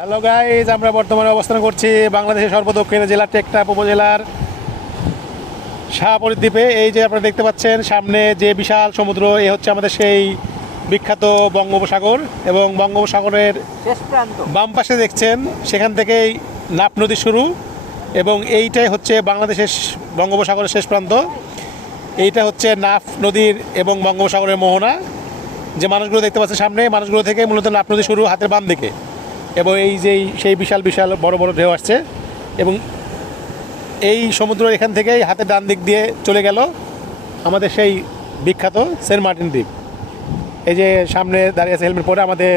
Hello guys, আমরা বর্তমানে অবস্থান করছি বাংলাদেশের সর্বদক্ষিণে জেলা টেকনাফ উপজেলার শাহপরী দ্বীপে। এই যে আপনারা দেখতে পাচ্ছেন সামনে যে বিশাল সমুদ্র, এ হচ্ছে আমাদের সেই বিখ্যাত বঙ্গোপসাগর। এবং বঙ্গোপসাগরের শেষ প্রান্ত বাম পাশে দেখছেন সেখান থেকেই নাফ নদী শুরু, এবং এইটাই হচ্ছে বাংলাদেশের বঙ্গোপসাগরের শেষ প্রান্ত। এইটা হচ্ছে নাফ নদীর এবং বঙ্গোপসাগরের মোহনা। যে মানুষগুলো দেখতে পাচ্ছেন সামনে, মানুষগুলো থেকে মূলত নাফ নদী শুরু হাতের বাম দিকে, এবং এই যে সেই বিশাল বিশাল বড় বড় ঢেউ আসছে, এবং এই সমুদ্র এখান থেকেই হাতের ডান দিক দিয়ে চলে গেল আমাদের সেই বিখ্যাত সেন্ট মার্টিন দ্বীপ। এই যে সামনে দাঁড়িয়ে আছে হেলমেট পরে আমাদের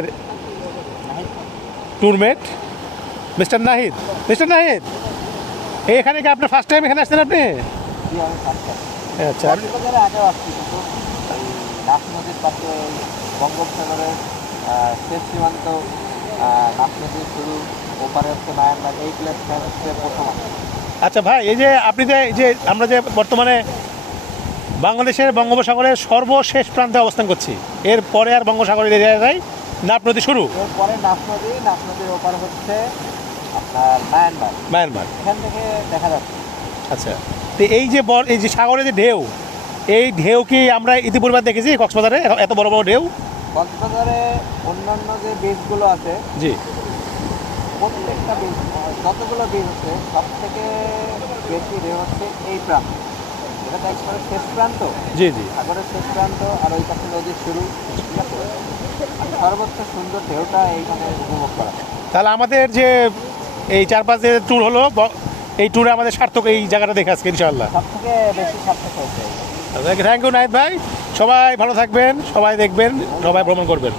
tour mate mister Nahid. Mister Nahid, এখানে কি আপনার ফার্স্ট টাইম এখানে আসছেন আপনি? আচ্ছা, কক্সবাজারে আগেও আসছি, কিন্তু এই নাফ নদীর পাশে বঙ্গোপসাগরের শেষ সীমান্ত নাফ নদীর শুরু, ওপারে হচ্ছে মায়ানমার, এই প্লেসটা হচ্ছে প্রথম। আচ্ছা ভাই, এই যে আপনি যে আমরা যে বর্তমানে বাংলাদেশের বঙ্গোপসাগরের সর্বশেষ প্রান্তে অবস্থান করছি, এর পরে আর বঙ্গোপসাগরের এরিয়ায় নাফ নদী শুরু, এরপরে নাফ নদীর ওপারে হচ্ছে আপনার মায়ানমার। মায়ানমার। এখান থেকে দেখা যাচ্ছে। আচ্ছা, তো এই যে সাগরের যে ঢেউ, এই ঢেউ কি আমরা ইতিপূর্বে দেখেছি কক্সবাজারে এত বড় বড় ঢেউ? কক্সবাজারে অন্যান্য যে বীজগুলো আছে, জি, প্রত্যেকটা বীজ, যতগুলো বীজ হচ্ছে সব থেকে বেশি ঢেউ হচ্ছে এই প্রান্ত। এটা তো একবারে শেষ প্রান্ত, জি জি। সাগরের শেষ প্রান্ত, আর ওই পাশে নদীর শুরু। ঠিক আছে, আর সর্বোচ্চ সুন্দর ঢেউটা এইখানে উপভোগ করা। তাহলে আমাদের যে এই 4-5 দিনের ট্যুর হলো, এই ট্যুরে আমাদের সার্থক এই জায়গাটা দেখে আজকে ইনশাআল্লাহ। সব থেকে বেশি সার্থক হয়েছে। থ্যাংক ইউ নাহিদ ভাই। সবাই ভালো থাকবেন, সবাই দেখবেন, সবাই ভ্রমণ করবেন।